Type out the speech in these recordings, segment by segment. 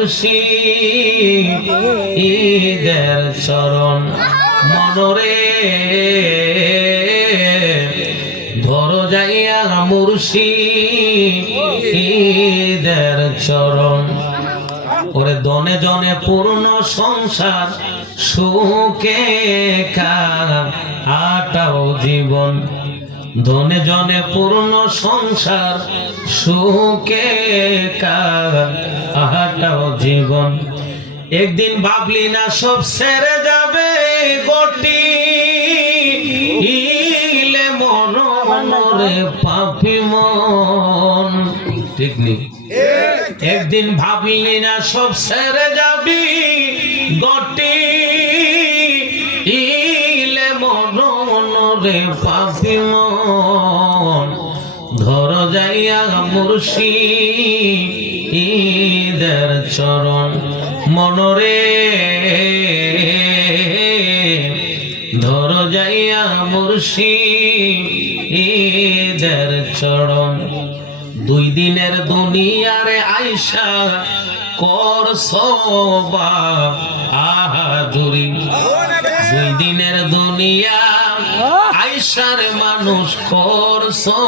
মুর্শিদের চরণ মনরে ধর যাইয়া মুর্শিদের চরণ। ওরে দনে জনে পূর্ণ সংসার সুখে কাটাও জীবন, ধনে জনে পূর্ণ সংসার সুখে কাটাও জীবন। একদিন ভাবলি না সব ছেড়ে যাবে গটি ইলে মনরে পাপি মন, ঠিক নেই? একদিন ভাবলি না সব ছেড়ে যাবি গটি ইলে মনরে পাপি মন। ধর যাইয়া মুর্শিদের চরণ মনরে ধর যাইয়া মুর্শিদের চরণ। দুই দিনের দুনিয়ারে আইসা করছো বাহাদুরি, দুই দিনের দুনিয়া আইসার মানুষ করছো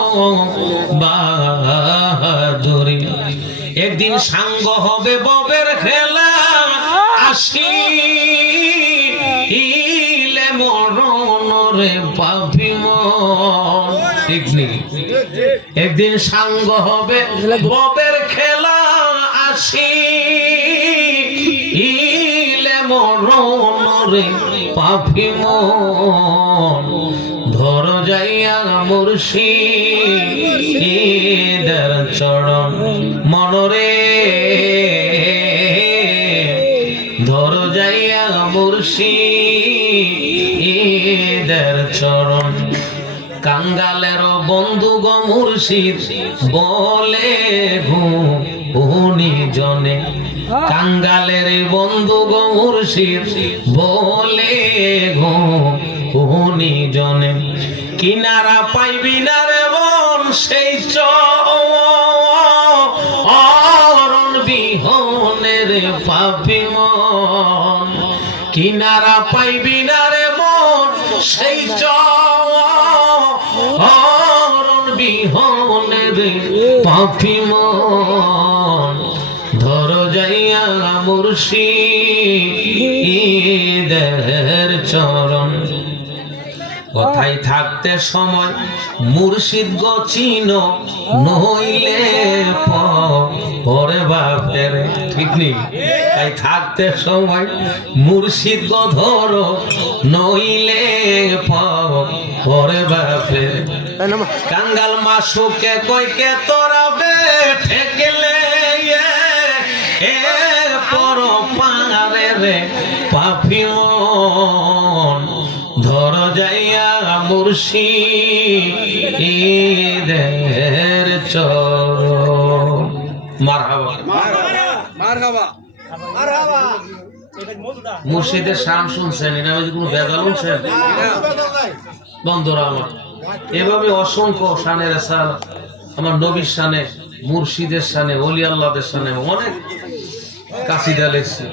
বাহাদুরি। একদিন সাঙ্গ হবে ববের খেলা আসি ইলে মরণরে পাপি মন, ঠিক নেই? একদিন সাঙ্গ হবে ববের খেলা আসি ইলে মরণরে পাপি মন। ধর যাইয়া মুর্শিদের চরণ মনরে ধর যাইয়া মুর্শিদের চরণ। কাঙ্গালের বন্ধু গো মুর্শিদ বলে ঘুনি জনে, কাঙ্গালের বন্ধু গো মুর্শিদ বলে ঘুনি জনে। কিনারা পাইবি না রে মন সেই চরণ বিহনের পাপি মন, কিনারা পাইবি না রে মন সেই চরণ বিহনের পাপি মন। ধর যাইয়া মুর্শিদের চরণ। কথাই থাকতে সময় মুর্শিদ গো চিনো নইলে পরে বাপের, ঠিক নেই? তাই থাকতে সময় মুর্শিদ গো ধরো নইলে পরে বাপের। কাঙ্গাল মাসুকে কইকে তোরা বে ঠেকলে এ পর পারে রে পাপি মন। ধর যাইয়া মুর্শিদের চরণ। মারহাবা মারহাবা মারহাবা। মুর্শিদের শান শুনছেন, এটা কোনো বেজাল শুনছেন বন্ধুরা আমার? এভাবে অসংখ্য শানের সাল আমার নবীর শানে, মুর্শিদের শানে, ওলি আল্লাহদের শানে অনেক কাসিদা লেখছে।